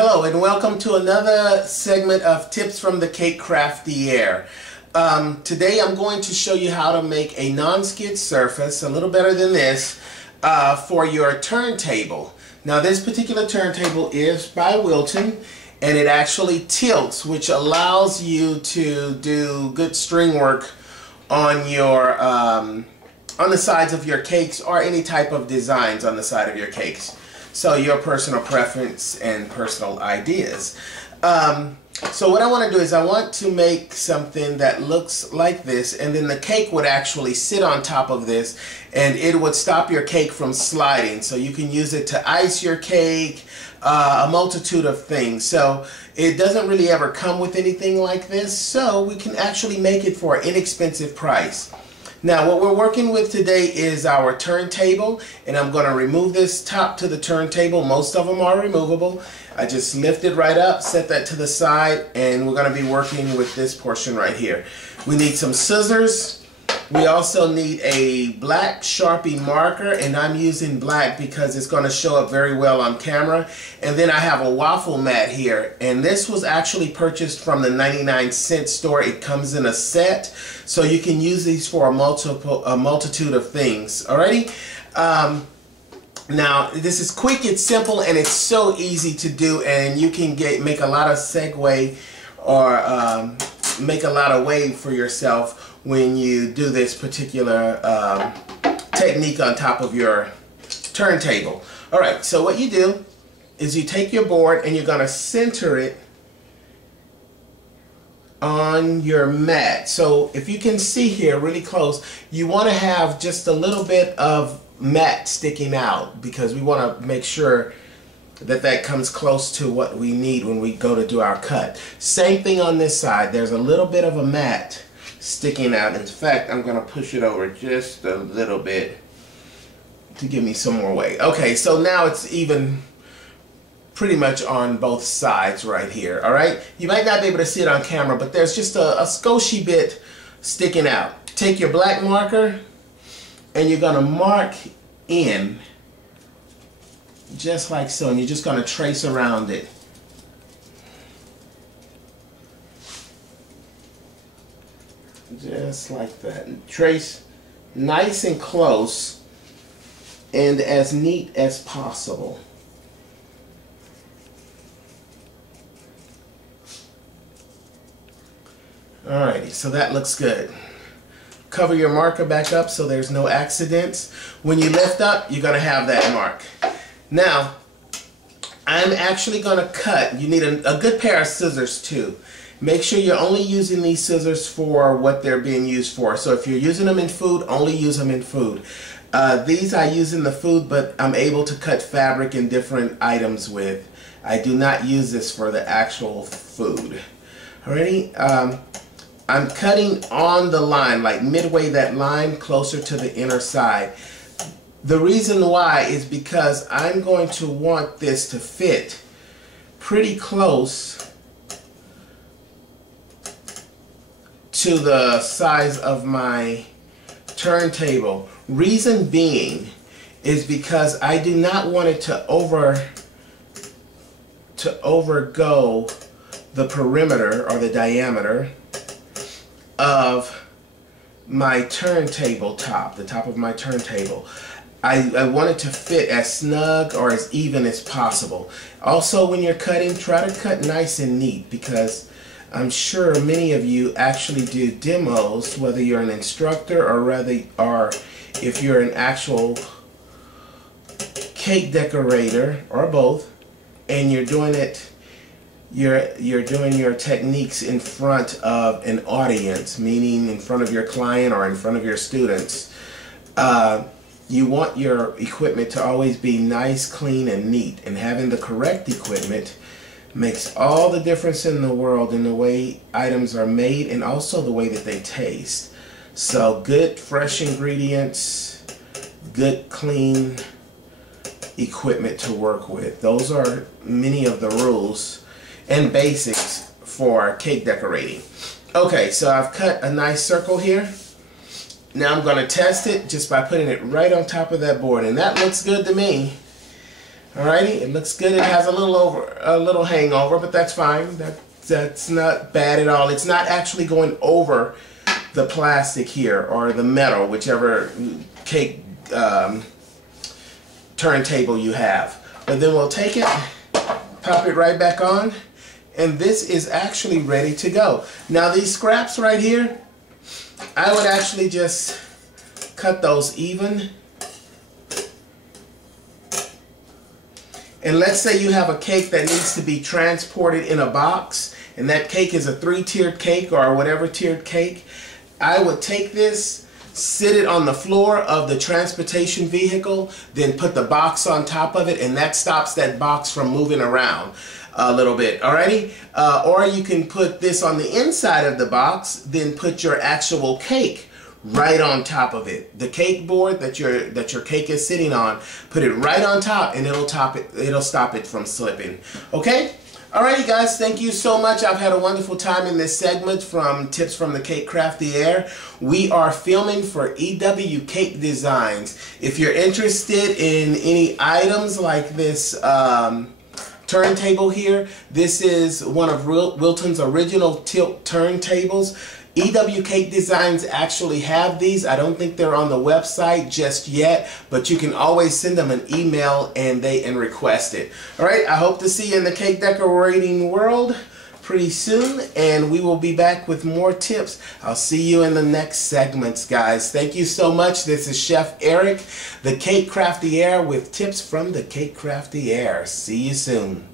Hello and welcome to another segment of Tips from the Cake Craftier. Today I'm going to show you how to make a non-skid surface, a little better than this, for your turntable. Now this particular turntable is by Wilton and it actually tilts, which allows you to do good string work on your on the sides of your cakes or any type of designs on the side of your cakes. So your personal preference and personal ideas. So what I want to do is I want to make something that looks like this, and then the cake would actually sit on top of this and it would stop your cake from sliding. So you can use it to ice your cake, a multitude of things. So it doesn't really ever come with anything like this, so we can actually make it for an inexpensive price. Now what we're working with today is our turntable, and I'm going to remove this top to the turntable. Most of them are removable. I just lift it right up, set that to the side, and we're going to be working with this portion right here. We need some scissors. We also need a black Sharpie marker, and I'm using black because it's going to show up very well on camera. And then I have a waffle mat here, and this was actually purchased from the 99-cent store. It comes in a set, so you can use these for a multitude of things. Alrighty. Now this is quick, it's simple, and it's so easy to do, and you can make a lot of segue or make a lot of wave for yourself when you do this particular technique on top of your turntable. Alright, so what you do is you take your board and you're going to center it on your mat. So if you can see here really close, you want to have just a little bit of mat sticking out because we want to make sure that that comes close to what we need when we go to do our cut. Same thing on this side. There's a little bit of a mat sticking out. In fact, I'm going to push it over just a little bit to give me some more weight. Okay, so now it's even pretty much on both sides right here. Alright, you might not be able to see it on camera, but there's just a scotchy bit sticking out. Take your black marker and you're going to mark in just like so, and you're just going to trace around it. Just like that. And trace nice and close and as neat as possible. Alrighty, so that looks good. Cover your marker back up so there's no accidents. When you lift up, you're going to have that mark. Now, I'm actually going to cut. You need a good pair of scissors too. Make sure you're only using these scissors for what they're being used for. So if you're using them in food, only use them in food. These I use in the food, but I'm able to cut fabric and different items with. I do not use this for the actual food. Alrighty? I'm cutting on the line, like midway that line, closer to the inner side. The reason why is because I'm going to want this to fit pretty close to the size of my turntable. Reason being is because I do not want it to overgo the perimeter or the diameter of my turntable top, the top of my turntable. I want it to fit as snug or as even as possible. Also, when you're cutting, try to cut nice and neat, because I'm sure many of you actually do demos, whether you're an instructor or if you're an actual cake decorator or both, and you're doing it. You're doing your techniques in front of an audience, meaning in front of your client or in front of your students. You want your equipment to always be nice, clean, and neat, and having the correct equipment makes all the difference in the world in the way items are made and also the way that they taste. So good, fresh ingredients, good, clean equipment to work with. Those are many of the rules and basics for cake decorating. Okay, so I've cut a nice circle here. Now I'm going to test it just by putting it right on top of that board, and that looks good to me. Alrighty, it looks good. It has a little hangover, but that's fine. That's not bad at all. It's not actually going over the plastic here or the metal, whichever cake turntable you have. But then we'll take it, pop it right back on, and this is actually ready to go. Now these scraps right here, I would actually just cut those even. And let's say you have a cake that needs to be transported in a box, and that cake is a 3-tiered cake or whatever tiered cake. I would take this, sit it on the floor of the transportation vehicle, then put the box on top of it, and that stops that box from moving around a little bit. Alrighty? Or you can put this on the inside of the box, then put your actual cake right on top of it. The cake board that your cake is sitting on, put it right on top, and it'll stop it from slipping. Okay? Alrighty guys, thank you so much. I've had a wonderful time in this segment from Tips from the Cake Craftier. We are filming for EW Cake Designs. If you're interested in any items like this turntable here, this is one of Wilton's original tilt turntables. EW Cake Designs actually have these. I don't think they're on the website just yet, but you can always send them an email and request it. Alright, I hope to see you in the cake decorating world pretty soon, and we will be back with more tips. I'll see you in the next segments, guys. Thank you so much. This is Chef Eric, the Cake Craftier, with tips from the Cake Craftier. See you soon.